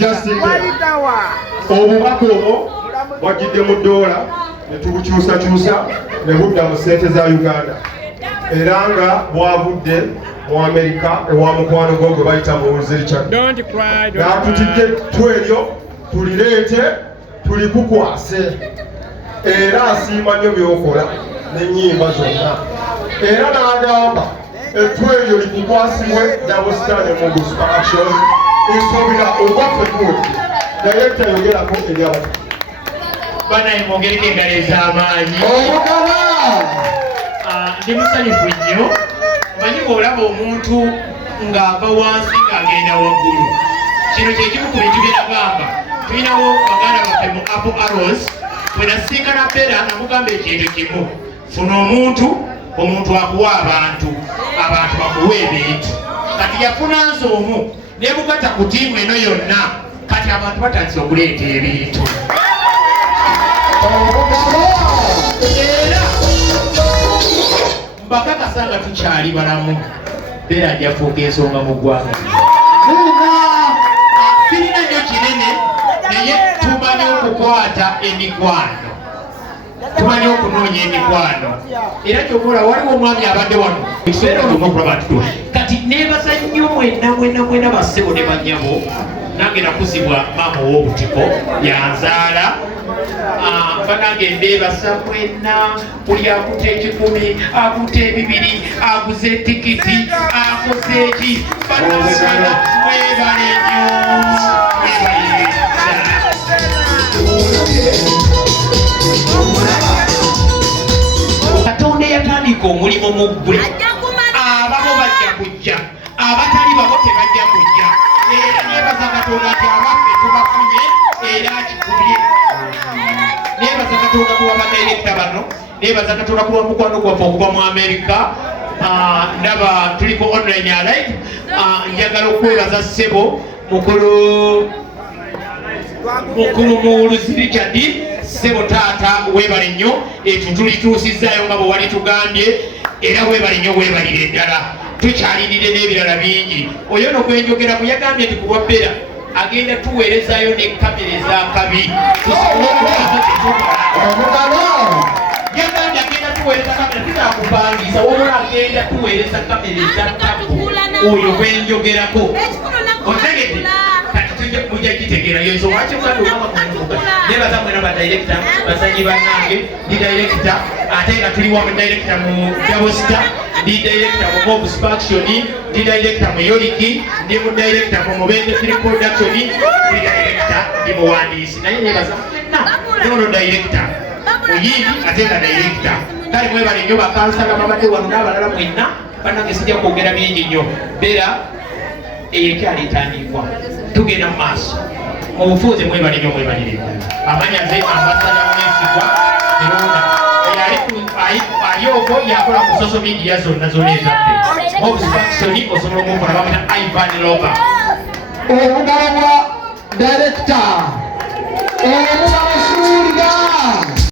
Justin obubaka obwo bwajjidde mu ddoola ne tubukyusakyusa ne budda mu ssente za Uganda era nga bwavudde mu Amerika ewa mukwano gwo gwe bayita Muwulize Richard n'atutidde twelyo tulireete tulikukwase era asiima nnyo byokola n'ennyimba zonna era n'agamba etwelyo likukwasibwe Dabusitani mu Gospel Action ensobera obwaffe tuwedde naye tayogerako eri abatu banaye mwongereko engalo ez'amaanyi omugala ndi musanyufu nnyo manyi bw'olaba omuntu ng'ava wansi ng'agenda waggulu kino kyekimu ku bintu bye nagamba tulinawo baganda baffe mu Apple Arrows bwe nasinkana Bbela namugamba ekintu kimu funa omuntu akuwa abantu bakuwa ebintu kati yafuna nze omu nebugata ku tiimu eno yonna kati abantu batandise okuleeta ebintu era mbakakasa nga tukyali balamu Bbela ajja kufuuka ensonga mu ggwanga sirina nnyo kinene naye tumanyi okukwata emikwano tumanyi okunoonya emikwano era kyokola waliwo omwami abadde wano ekiseera olwokulaba kati neebaza nnyo mwena bassebo ne bannyabo nange nakuzibwa maama ow'obutiko yanzaala banange mbeebasa mwena buli akuta 10 akuta 2 aguze etikiti akoze eki banasala mwebale nnyo Katonda yatandika omulimu mu ggwe abamu bajja kujja abatali babo tebajja kujja era neebaza Katonda nti abaffe tubafunye era akikubye neebaza Katonda kuba badirekita bano neebaza Katonda kuba mukwano gwaffe okuva mu Amerika ndaba tuliko online alive njagala okwebaza ssebo mukulu Muwulize Richard ssebo taata weebale nnyo ekyo tulituusizaayo nga bwe wali tugambye era weebale nnyo weebalire eddala tukyalirire n'ebirala bingi oyo no gwenjogera bwe yagambye nti ku lwa Bbela agenda tuweerezaayo ne kamera ez'akabi tusobole okulaza kyetukola yagambye agenda tuweereza kamera tizakupangisa wabula agenda tuweereza kamera ez'akabi oyo gwenjogerako otegedde mujja kitegeera yezo waki kandi olaba nebaza mwena badirekita bazanyi bannange ndi direkita ate nga tuli wamu direkita mu Dabusita ndi direkita mu Gospel Action ndi direkita mu Yoliki ndi mu direkita mu Mubende Film Production ndi direkita ndi muwandiisi naye nebaza nono direkita Omuyimbi ate nga direkita kale mwebale nnyo bakansala babadde wano n'abalala mwenna bannange sijja kwogera bingi nnyo Bbela eyekyali etandikwa tugenda mu maaso mu bufuuzi mwebale nnyo mwebalire amanya nze ambasada mwesigwa eronda ali okwo yakola ku social media zonna ezaffe obusipakisoni osobola omukola bamuna Ivan Loba omugala wa director